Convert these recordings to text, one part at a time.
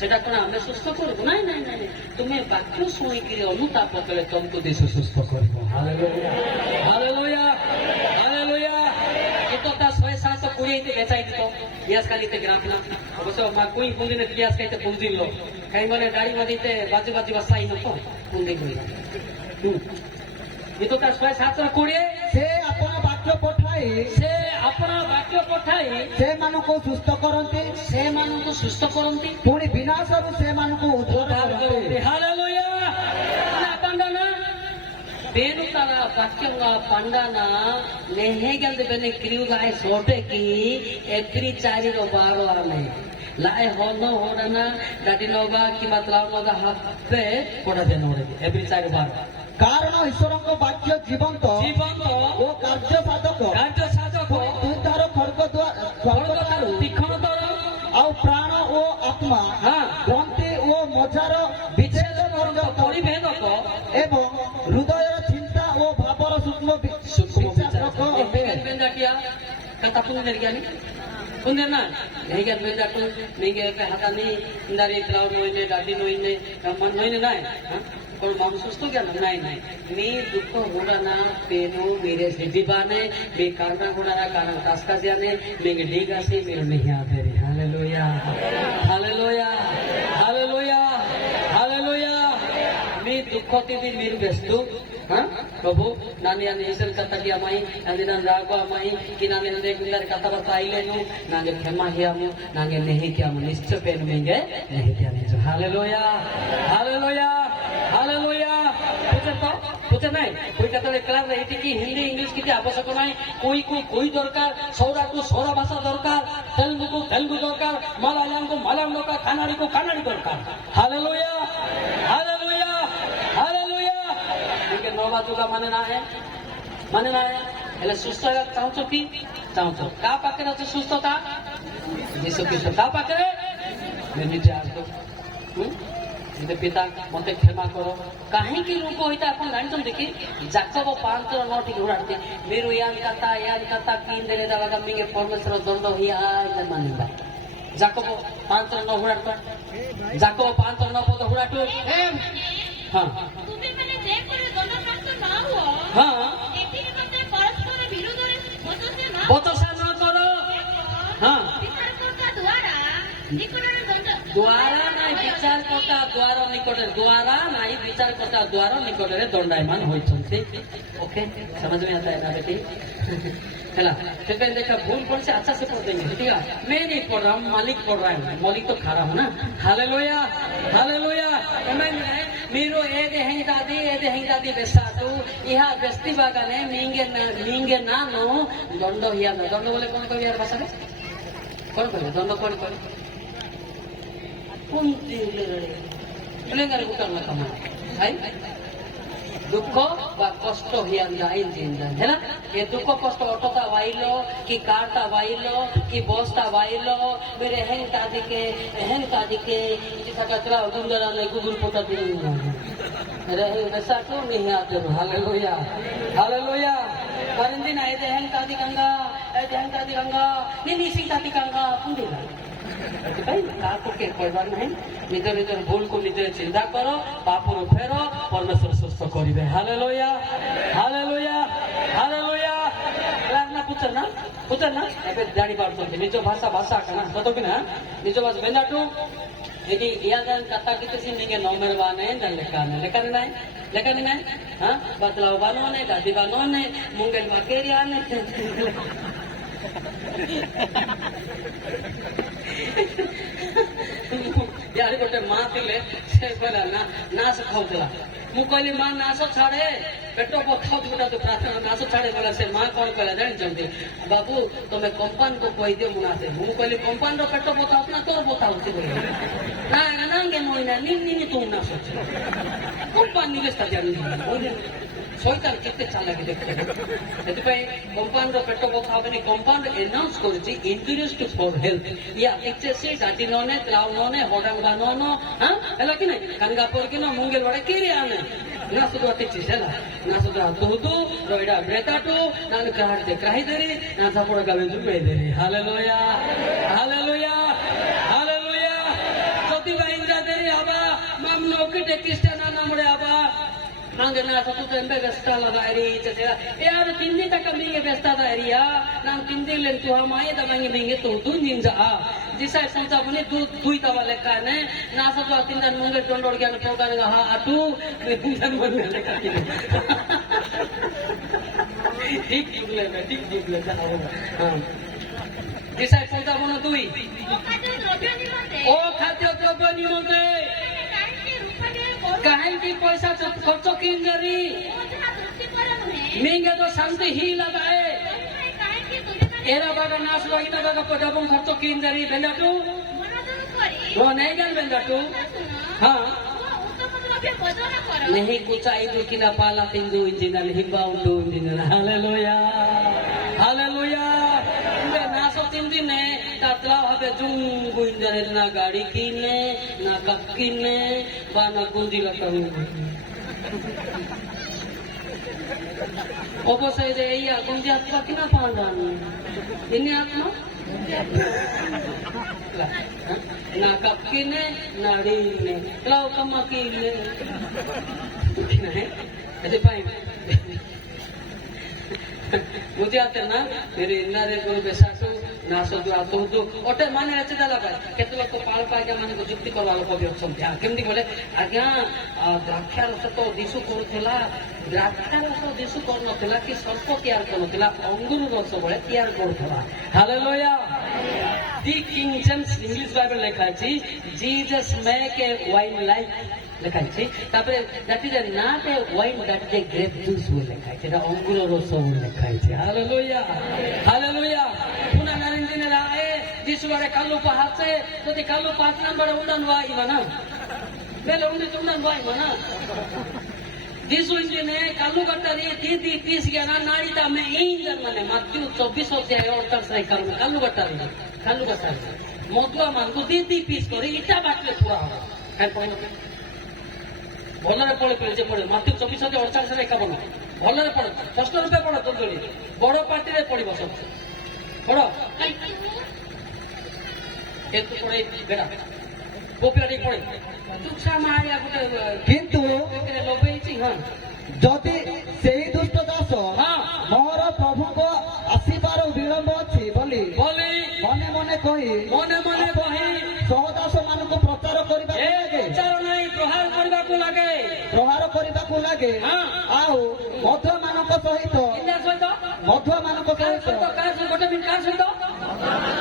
সেটা কোন ଆମେ ସୁସ୍ଥ କରିବୁ ନାଇଁ ନାଇଁ ନାଇଁ ତୁମେ ବାକ୍ୟ ଶୁଣିକିରି ଅନୁତାପ କଲେ ତମକୁ ଦେଶ ସୁସ୍ଥ କରିବ। Hallelujah hallelujah hallelujah. ଏତଟା 100-720 বেচাইতে তো পিয়াজ খালিতে গ্রাফনা অবশ্য মা কুই কোনদিনে পিয়াজ খাইতে বুঝিল খাই মানে গাড়ি মাদিতে বাজি বাজি বাসাই ন তো কোনদিন কইলা এতটা 100-720 ସେ ଆପଣ ବାକ୍ୟ ପଠାଇ ସେ ଆପଣ ବାକ୍ୟ ପଠାଇ ସେମାନଙ୍କୁ ସୁସ୍ଥ କରନ୍ତି, ସେମାନଙ୍କୁ ସୁସ୍ଥ କରନ୍ତି, ପୁଣି ବିନାଶରୁ ସେମାନଙ୍କୁ ଉଦ୍ଧାର କରନ୍ତି। ହାଲେଲୁୟା। పండనా పేరు తన పక్షంగా పండనా నెహేగల్ బెనే క్రియుగాయ సోటేకి ఎప్రి 4-12 ఆనే लाए होनो होना दादी नोगा कि मतलब नोगा हफ्ते पढ़ा देना होगा एवरी 4-12 କାରଣ ଈଶ୍ୱରଙ୍କ ବାକ୍ୟ ଜୀବନ୍ତ ଜୀବନ୍ତ ଓ କାର୍ଯ୍ୟ ସାଧକ ଦୁଧାର ଖଡ଼ଗଠାରୁ ତୀକ୍ଷ୍ଣତର ଆଉ ପ୍ରାଣ ଓ ଆତ୍ମା ଗ୍ରନ୍ଥି ଓ ମଜ୍ଜାର ବିଚ୍ଛେଦ ପରିଭେଦକ ଏବଂ ହୃଦୟର ଚିନ୍ତା ଓ ଭାବର ସୂକ୍ଷ୍ମ ବିଚାରକ ଅଟେ। kata pun dari gani pundir na nei gan ben jatu menge pe hatani dari cloud noine dadi noine man noine nai कोई मन सुस्त क्या नहीं नहीं मी दुख होना पेनो मेरे सिद्धिबाने मे कारणा होना कारण कास्का जाने मेरे डीगा से मेरे नहीं आते रे हालेलुया हालेलुया हालेलुया हालेलुया मी दुख ते भी मेरे बेस्तु हाँ प्रभु नानी यानी इसल कथा की अमाई यानी नान रागो अमाई कि नानी नंदे कुंदर कथा बताई लेनु नागे क्षमा किया मु नागे नहीं किया मु निश्चय पेन मेंगे नहीं किया नहीं हालेलुया हालेलुया हालेलुया पूछे नहीं कोई कहता है क्लास रही थी कि हिंदी इंग्लिश की आवश्यक नहीं कोई दरकार सौरा को सौरा भाषा दरकार तेलुगु को तेलुगु दरकार मलयालम को मलयालम दरकार कन्नड़ी को कन्नड़ी दरकार हालेलुया हालेलुया हालेलुया इनके नौवा तुला माने ना है એટલે સુસ્થ ચાહો છો કે ચાહો છો કા પાકે છે સુસ્થતા यीशु ख्रीष्ट કા પાકે मैं नीचे आ तो पिता मत क्षमा करो कहीं लोक होता अपन जानते कि जाकब 5-9 टी उड़ाते मेरू यान कथा तीन दिन दादा मिंगे परमेश्वर दंड हिया मानिबा जाकब 5-9 उड़ाता जाकब 5-9 पद उड़ाटो हां তুমি মানে যে করে দণ্ডপ্রাপ্ত না হও हां এটি মধ্যে পরস্পর বিরোধে বতসা না করো हां বিচারকর্তা দ্বারা নিকটরে দণ্ড द्वारा नहीं विचार करता द्वारा निकट द्वारा नहीं विचार करता द्वारा निकट दंडायमान होती ओके समझ में आता है ना बेटी चला फिर देखा भूल कौन से अच्छा से पढ़ देंगे ठीक है मैं नहीं पढ़ रहा हूँ मालिक पढ़ रहा है मालिक तो खा रहा हूँ ना हालेलुया हालेलुया మీరు ఏది హైదాది বেসাটো ইহা বেস্তি বাগানে মিঙ্গে নানো দণ্ড হিয়া দণ্ড বলে কোন কবিয়ার ভাষাতে কোন কবি দণ্ড কোন কবি दुख कष्ट है ये दुख कष्ट ऑटोता वाइलो कि कारता वाइलो कि बसता वाइलो मेरे हेन का दिके चला गुंदरा ने गुगुल पोता दिन रहे वैसा क्यों नहीं आते हालेलुया हालेलुया कारिंदिना ये हेन का दिगंगा नहीं सीता दिगंगा पुंदिला निजर निजर भूल को निजे चिंता करो पापरू फेरो परमेश्वर सुस्थ करिवे हालेलुया हालेलुया हालेलुया ना पूछर ना एबे जानि पारछन्ति निज भाषा कना सतो कि ना निज भाषा बेंजाटू यदि यादान कथा कितसी निगे नोमेर बाने न लेकाने नहीं हां बदलाव बानोने दादी बानोने मुंगल वाकेरियाने यार गोटे माँ थिले से कहला नाश खाऊला मु कहली माँ नाश छाड़े पेट खाऊ गोटा तो प्रार्थना नाश छाड़े बोला से माँ कौन कहला जानी बाबू तुम्हें कंपाउंड को कह दियो मुनासे मु कहली कंपाउंड पेट बता अपना तोर बता होती बोले ना नांगे मोइना नी तुम ना सोच कंपाउंड निलेस्ता जानी শয়তান কেতে চালাকি দেখতে এতপাই কম্পাউন্ড পেট কথা হবে কম্পাউন্ড অ্যানাউন্স করেছি ইন্ট্রোডিউসড ফর হেলথ ইয়া এক্সেসি জাতি ননে ত্রাউ ননে হডাঙ্গা ননো হ্যাঁ এলা কি নাই কাঙ্গা পর কি না মুঙ্গেল বড় কেরি আনে না শুধু আতিছি হেলা না শুধু তুতু রইডা ব্রেতাটু ನಾನು ಕ್ರಾಹತೆ ಕ್ರಾಹಿದರಿ ನಾ ಸಪೋಡ ಗವೆ ಜುಬೆ ದೇರಿ ಹಾಲೆಲೂಯಾ ಹಾಲೆಲೂಯಾ ಹಾಲೆಲೂಯಾ ಪ್ರತಿಭಾ mamno kite Kristana namre aba mangena satu tembe besta la dairi cetera yaar tindi tak minge besta dairiya nan tindi len tu hamai da mangi minge tu du ninja jisa sancha bune du dui ta wale kane na satu tindan munge tondor gyan progan ga ha atu tindan munge lekha ঠিক দিগলে জানাবো jisa sancha bune dui o khadya দ্রব্য নিমন্ত্রণে काहे की पैसा खर्च किन जरी मिंगे तो शांति ही लगाए एरा बागा नाश लगी ना बागा पटाबम खर्च किन जरी बेंदा तू वो नहीं जान बेंदा तू हाँ नहीं कुछ आई तो किला पाला तिंदु इंजिनल हिब्बा उंडु इंजिनल हालेलुया हालेलुया इंदा नासो तिंदी ने तातला हबे जुंगु इंजनेल ना गाड़ी किने ना कप किने बाना गुंजी लटनु অবশ্যই যে এই গুঞ্জি আত্মা কিনা পাওয়া যান ইনি আত্মা না কপ কিনে না রিনে ক্লাও কমা কিনে ऐसे पाई मुझे आते ना मेरे इन्नारे गुरु बेसासु ना सोदु आतो तो ओटे माने अच्छे दाला पाए केतला तो पाल पाए के माने को जुक्ति करवा लोग भी ऑप्शन थे केमदी बोले आज्ञा द्राक्षा रस तो दिसु करथला द्राक्षा रस दिसु करनथला कि सर्प तैयार करनथला अंगुर रस बोले तैयार करथला हालेलुया दी किंग जेम्स इंग्लिश बाइबल लिखा है Jesus make a wine like লেখা আছে তারপরে that is not a wine that is a grape juice বলে লেখা আছে এটা অঙ্গুর রস বলে লেখা আছে হালেলুয়া হালেলুয়া পুনা নারেন্দ্র রায়ে যিশুরে কালু পাহাচে যদি কালু 5 নম্বরে উন্ডান ওয়া ইমানা বেলে উন্ডান ওয়া ইমানা যিশু ইঞ্জিনে কালু গটারি দিদি পিস গেনা নাড়িতা মে ইঞ্জন মানে মাত্র 24 অধ্যায় 48 কালু গটারি মদুয়া মানকু দিদি পিস করে ইটা বাটলে পুরা হবে হ্যাঁ भलरे पड़े पड़े पड़े मात्र 24,48,51 भलरे पड़े 6 रुपये पड़े तंदुरी बड़ पार्टी रे पड़ो सब पड़ एतु पड़े बेड़ा गोपियाड़ी पड़े तुच्छा मारिया गोटे किंतु लोभेई हाँ जदि सेही दुष्ट दास हाँ मोर प्रभु को आसीबार विलंब अछि बोली बोली मने मने कहि सहदास मानक प्रचार करबा लागे प्रचार नहीं प्रहार करबा को लागे हाँ आउ मध्य मानक सहित गोटे मिनट का सहित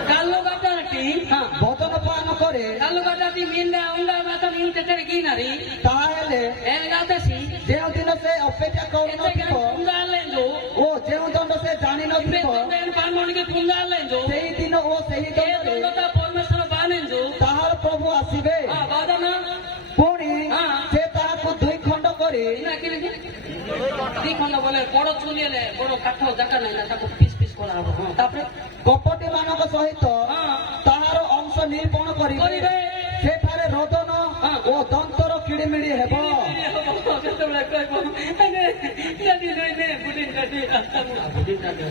कालो गाटाटी हाँ भजन पान करे कालो गाटाटी मिंडा उंडा माता इन तेरे की नारी ताहेले एंगादसी जे दिन से अपेक्षा करनथिबो पुंगा लेंदो ओ जे दंड से जानि नथिबो बेन पानमण के पुंगा लेंदो सेही दिन ओ सेही दंडता परमेश्वर बानेंदो ताहार प्रभु आसीबे हां बादाना पुणी हां से ताहाको दुई खंड करे ना कि दुई खंड बोले बड़ चुलिले बड़ काठ जाका नै ना ताको पीस पीस करा हो हां तापरे कपटी मानक सहित हां ताहार अंश निरूपण करिबे सेठारे रोदन ओ दंतर किड़िमिड़ी हेबो जेतेबेले कहबो अरे नदी नै नै बुडिन काटी बुडिन काटी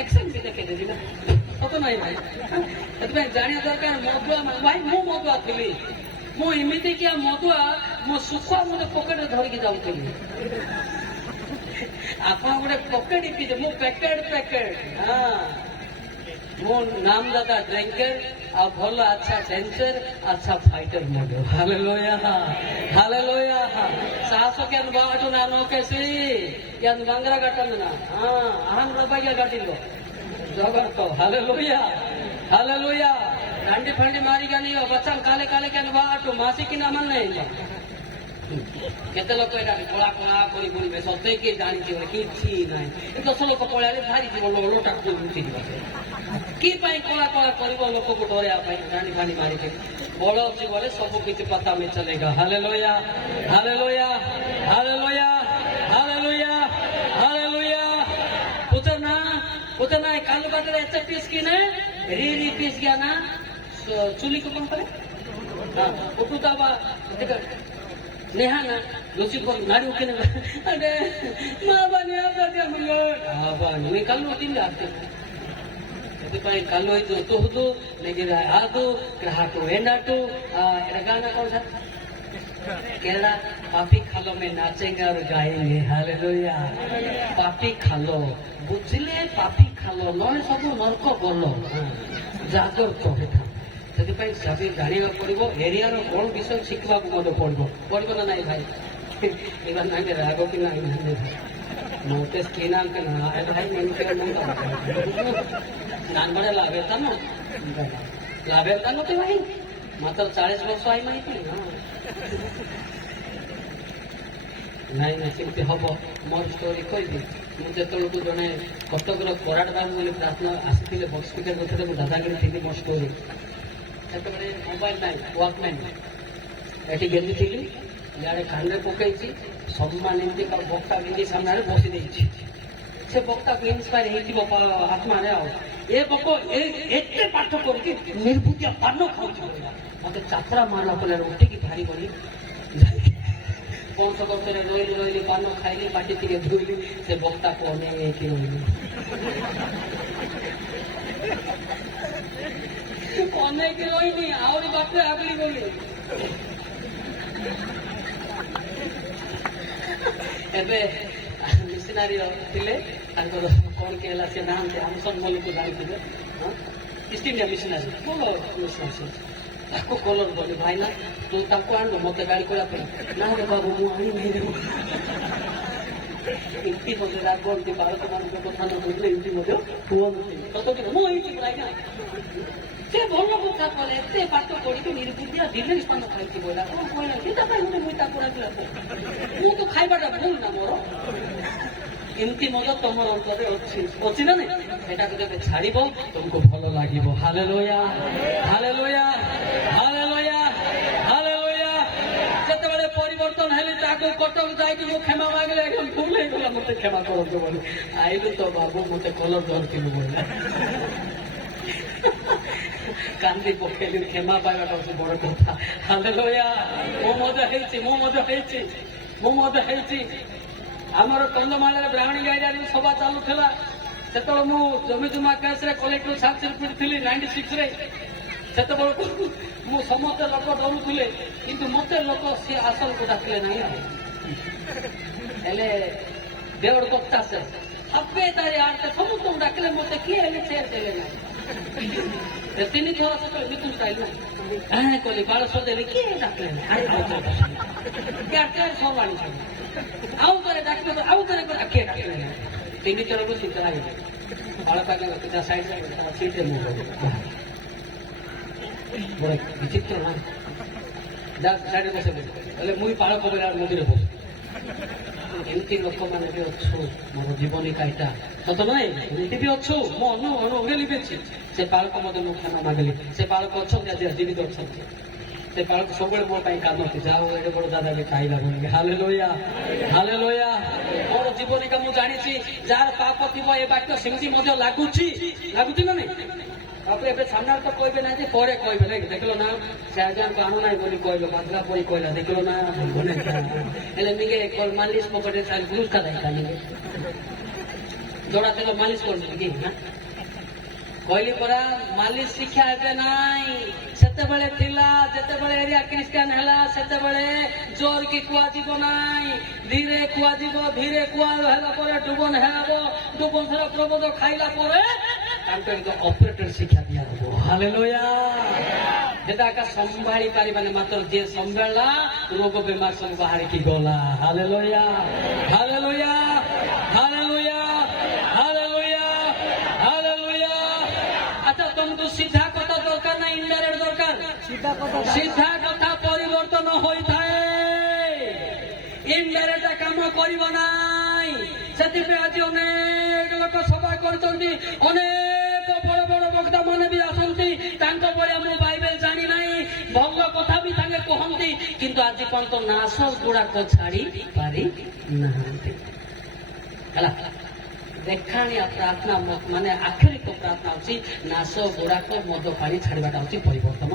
एक्शन भी देखे देबी ना तो नहीं भाई एतबे जानिया दरकार मधुआ भाई मु मधुआ थिली मु एमिति किया मधुआ मो सुखा मते पॉकेट धरि के जाउतली आपन गोटे पॉकेट पीजे मु पैकेट हां मो नाम दादा ड्रिंकर आ भलो अच्छा सेंसर अच्छा फाइटर मोडो हालेलुया साहस के बाटू ना नो कैसी यान बंगरा गटन ना हां अहम रबाया गटिलो जगत को हालेलुया डांडी फंडी मारी गानी बच्चा काले काले के बाटू मासी की ना मन नहीं केते लोक एटा कोला कोला करी बुलबे सते के जानि के किछि नाही 10 लोक पळाले भारी जीव लोटा को उठी दिबा की पाई कोला कोला करबो लोक को डोरिया पाई डांडी फांडी मारी के बोलो जी बोले सब कुछ पता में चलेगा हालेलुया उतना कालू बाटे ऐसे पीस की ना री पीस गया ना चुली को कौन करे हां उठू ताबा नेहा ना लुची को नारी उके ना अरे मां बने आता दे मंगल हां बा नहीं कालू तीन आते ସେଥିପାଇଁ କାଲୁ ହେଇଛୁ ତୁ ହୁଦୁ ନେଗିରା ଆଦୁ ଗ୍ରାହକ ଏଣ୍ଡାଟୁ ଏଟା ଗାନା କଣ ସାର୍ केरला पापी खालो में नाचेंगे और गाएंगे हालेलुया पापी खालो बुझिले पापी खालो नहे सब नरक गल जागृत होता से जाना पड़ो एरिया कौन विषय शिखा पड़ो ना नाई भाई इबार ना राग कि ना मत स्किन भाई नान बड़े लाभेता ना लाभेता ना भाई मात्र 40 वर्ष आई माहिती नाई ना सेमती हम मोर स्टोरी कहबी मुझे जड़े कटकर कराट बाबू बोली प्रार्थना आसी बक्स स्पीकर करते दादागिरी थी मोर स्टोरी से मोबाइल नाई वाकमैन ये गेली थी इे कान पकई सब मानी बक्ता बिंदी सामने बसी देती से बक्ता को इन्स्पायर हो आत्मा ए बक एते पाठ करके निर्बुद्धिया पान खाऊ मत चापड़ा मारला पड़े उठिकी भारी बनी कौन करते रही रही पान खाइली पाटी टे धोइली से बक्ता को अनेक रही अनेक रही आहरी बाटे आगली गली एबे मिशनारी थे कौन के से ना आम सम्मल को जानी ईस्ट इंडिया मिशनारी भल मिशनारी ताको कलर बोले भाई ना तू ताको आण मत गाड़ी करने ना रे बाबू मुझे नहीं इमती मत रागती भारत मान कथा न बुझे इमती कहते मुझे ना से भल कथा कले एत पाठ पढ़ी निर्बुद्धिया दिल्ली स्थान खाई बोला कौन कहला मुझे तो खाइबाटा भूल ना मोर एमती मजा तुम अंतर अच्छी ना नहीं जब छाड़ तुमको भल लगे हालेलुया हालेलुया हालेलुया हालेलुया जिते परिवर्तन है कटक जाकि क्षमा मांगे एकदम भूल होगा मत क्षमा करते बोली आईलु तो बाबू मत कलर धरती बोला कांदी पकेली क्षमा पाइबाटा हूँ बड़ कथा हालेलुया मो मजा आमर कंधमाल ब्राह्मणी गाड़ी सभा चलुला से मु जमी जुमा केस कलेक्टर चार्जशीट पढ़ी 96 से समस्त लोक डरुले कि मत लोक सी आसल को डाकिले ना देवड़ कप्ता से हबे तारी आड़ते समस्त डाकिले मत किए चेयर देले ना 3 थर से मिथुन स्टाइल ना कहली बाल सदेली किए डाकिले ना सरवाणी आउ थे डाक आउ थे किए डाकिले 3 थर को सीट लगे बाड़ा साइड सीट बड़े विचित्र ना साइड बसे मुई पाड़ कबेला नदी बस एमती लोक मैंने भी अच्छु मोर जीवनिका यहाँ सत ना एमती भी अच्छु मो अनुभवी भी से बालक मत क्षमा मागली से बालक अच्छा जीवित अच्छा से बालक सब मो कांदती जाओ ये बड़ दादा भी खाइला बोल हालेलुया हालेलुया मोर जीवनिका मुझे जानी जार पाप थी ए वाक्य सेमती लगुच ना नहीं बापू ए सामने तो कहबे ना पर कहबे ना देखल ना से आज आणु ना बोली कहल बादला पड़ी कहला देखल ना निगे मालिश पकड़े ग्लूज का दायित्व निगे जोड़ा तेल मालिश कर कि कहली परा मालिश शिक्षा एबे नाई सेतेबेले थिला जेतेबेले एरिया क्रिश्चियन हैला सेतेबेले जोर की कुआ जीवो नाई धीरे कुआ जीवो धीरे कुआ हैला परे डुबन हैबो डुबन थरा प्रबोध खाइला परे ऑपरेटर शिक्षा दिया हालेलुया जेटा का संभाली पारिबाने मात्र जे संभाला रोग बेमार सब बाहर की गला hallelujah hallelujah hallelujah hallelujah hallelujah अच्छा तुमको सीधा कथा दरकार ना इनडायरेक्ट दरकार सीधा कथा परिवर्तन होता है इनडायरेक्ट काम करिबो नाई सेतिपे आज अनेक लोक सभा करछन्ती अनेक बड़ बड़ वक्ता माने भी आसंती तांको बड़े मु बाइबल जानी नाही भंग कथा भी तांगे कहंती किंतु आज पर्यंत नाश गुड़ा को छाड़ी पारी नहांती हला देखाणिया प्रार्थना माने आखिरिक प्रार्थना होची नाश गुड़ा को मद पानी छाड़बाटा होची परिवर्तन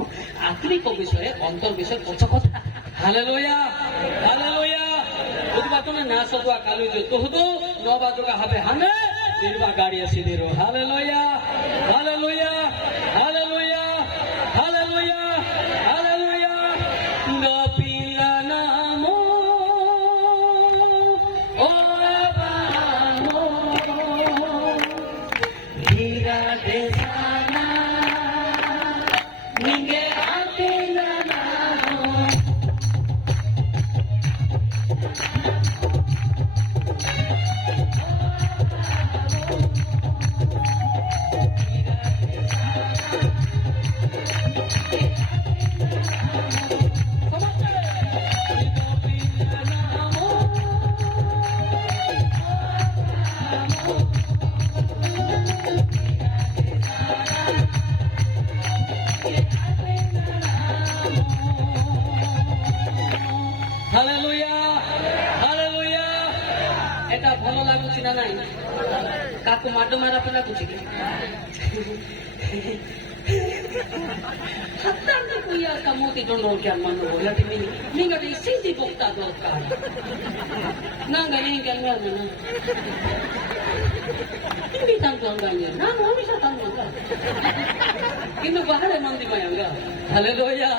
आखिरिक विषय अंतर विषय पछ कथा हालेलुया हालेलुया बुधबार नाश गुआ कालू जो तुहदो 9 बाजुका हबे हमें निर्वा गाड़ी ऐसी देरो hallelujah Hallelujah. Hallelujah. Hallelujah. Hallelujah. Gapila namo olabamo hira desana ninge apila namo. Hallelujah. Hallelujah. এটা ভালো লাগুছি না নাই কাকু মাডো মারা পে লাগুছি কি হাত্তার না কুইয়া কামতি ডন্ডল কে মানো বলা তি মিনি নিঙ্গা দি সিজি বক্তা দরকার না গানি কেন না না hindi tanggal ganyan na mo bisa tanggal ka কিন্তু বাহারে মন্দি মায়াঙ্গা Hallelujah.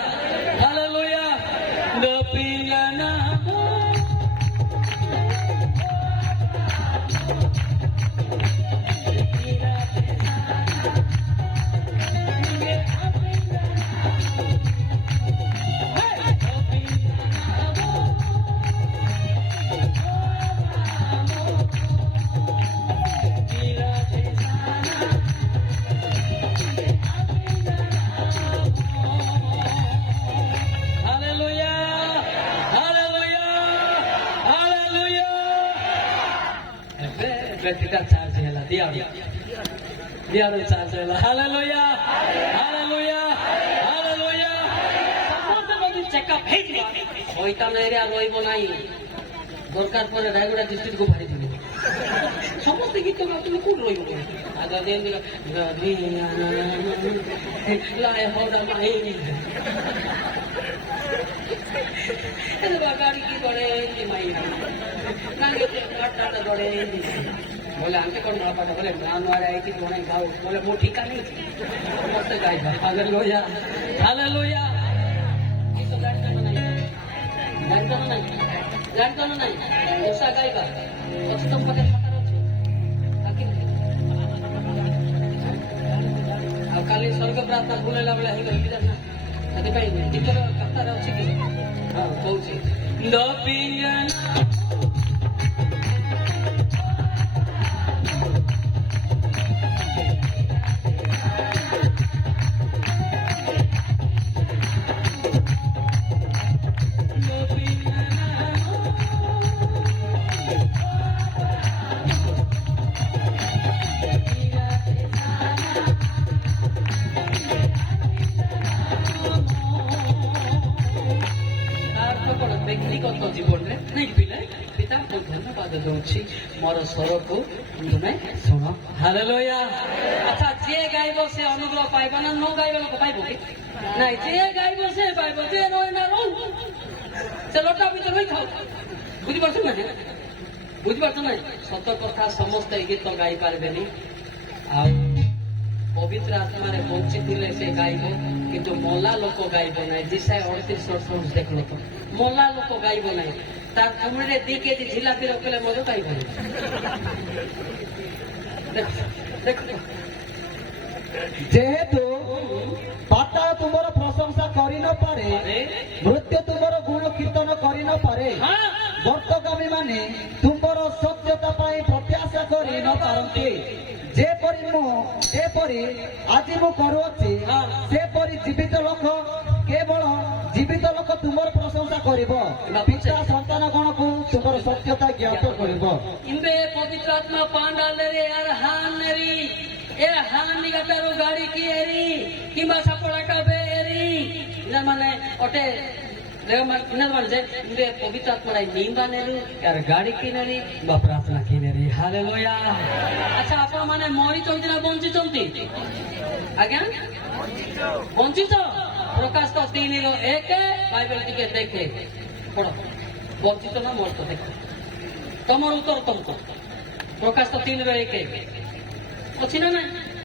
Hallelujah. Gapila namo Battery charge hela diaro charge hela hallelujah hallelujah hallelujah samote bodi check up hei diba oitan area roibo nai dorkar pore raigura district ko bhari dibe সমস্ত গীত তুমি কোন রইব আগা দেন দিগা লাই হদা মাই এর বাগাড়ি কি করে কি মাই নাঙ্গে কাটা করে बोले हमके कौन बड़ा पता बोले नाम आ रहा है कि कौन गाओ बोले वो ठीका नहीं मस्त गाएगा हालेलुया हालेलुया ये तो गान करना नहीं ऐसा गाएगा कुछ तो पता ଅଛି କାଲି ସ୍ୱର୍ଗ ପ୍ରାର୍ଥନା ଭୁଲେଲା ଭଳିଆ ହେଇଗଲି କି ଜାଣିନା ସେଥିପାଇଁ ଗୀତର କଥାରେ ଅଛି କି ହଁ କହୁଛି ব্যক্তিগত জীবনে নির্বিলে পিতাଙ୍କୁ ଧନ୍ୟବାଦ ଦଉଛି ମୋର ସ୍ୱରକୁ ତୁମେ ଶୁଣ ହାଲେଲୁୟା ଆଚ୍ଛା ଯିଏ ଗାଇବ ସେ ଅନୁଗ୍ରହ ପାଇବ ନା ନ ଗାଇବ ଲୋକ ପାଇବ କି ନାଇଁ ଯିଏ ଗାଇବ ସେ ପାଇବ ଯିଏ ରହେ ନା ରହୁ ସେ ଲଟା ଭିତରେ ରହିଥାଉ ବୁଝିପାରୁଛ ନା ବୁଝିପାରୁଛ ନା ସତ କଥା ସମସ୍ତେ ଏ ଗୀତ ଗାଇ ପାରିବେନି ଆଉ ପବିତ୍ର ଆତ୍ମାରେ ବଞ୍ଚିଥିଲେ ସେ ଗାଇବ କିନ୍ତୁ ମଲା ଲୋକ ଗାଇବ ନାହିଁ ଦିଶାଏ 38 ବର୍ଷ ଦେଖିଲ ତ ମଲା ଲୋକ ଗାଇବ ନାହିଁ ତାର ଚୁମୁଡ଼ିରେ 2 କେଜି ଝିଲାପି ରଖିଲେ ମଧ୍ୟ ଗାଇବ ନାହିଁ ଦେଖ ଯେହେତୁ ପାତାଳ ତୁମର ପ୍ରଶଂସା କରି ନ ପାରେ ନୃତ୍ୟ ତୁମର ଗୁଣ କୀର୍ତ୍ତନ କରି ନ ପାରେ ବର୍ତ୍ତଗାମୀ ମାନେ ତୁମର ସତ୍ୟତା ପାଇଁ ପ୍ରତ୍ୟାଶା କରି ନ ପାରନ୍ତି ଯେପରି ଆଜି ମୁଁ କରୁଅଛି ସେପରି ଜୀବିତ ଲୋକ କେବଳ ଜୀବିତ ଲୋକ ତୁମର ପ୍ରଶଂସା କରିବ ପିତା ସନ୍ତାନ ଗଣକୁ ତୁମର ସତ୍ୟତା ଜ୍ଞାତ କରିବ ଇମ୍ବେ ପବିତ୍ର ଆତ୍ମା ପାଣ୍ଡାଲରେ ଆର ହାନେରି ଏ ହାନି ଗାଟାରୁ ଗାଡ଼ି କି ଏରି କିମ୍ବା ସାପଡ଼ା କାବେ ଏରି ମାନେ ଅଟେ ପବିତ୍ର ଆତ୍ମାରେ ନିମ୍ବା ନେରୁ ୟାର ଗାଡ଼ି କିନେରି ବା ପ୍ରାର୍ଥନା କିନେରି ହାଲେଲୁୟା ଆଚ୍ଛା ଆପଣ ମାନେ ମରିଛନ୍ତି ନା ବଞ୍ଚିଛନ୍ତି ଆଜ୍ଞା ବଞ୍ଚିଛ ପ୍ରକାଶ 3:1 ବାଇବେଲ ଟିକେ ଦେଖେ ପଢ ବଞ୍ଚିଛ ନା ମରିଛ ଦେଖ ତମର ଉତ୍ତର ତମକୁ ପ୍ରକାଶ 3:1 ଅଛି ନା ନାଇଁ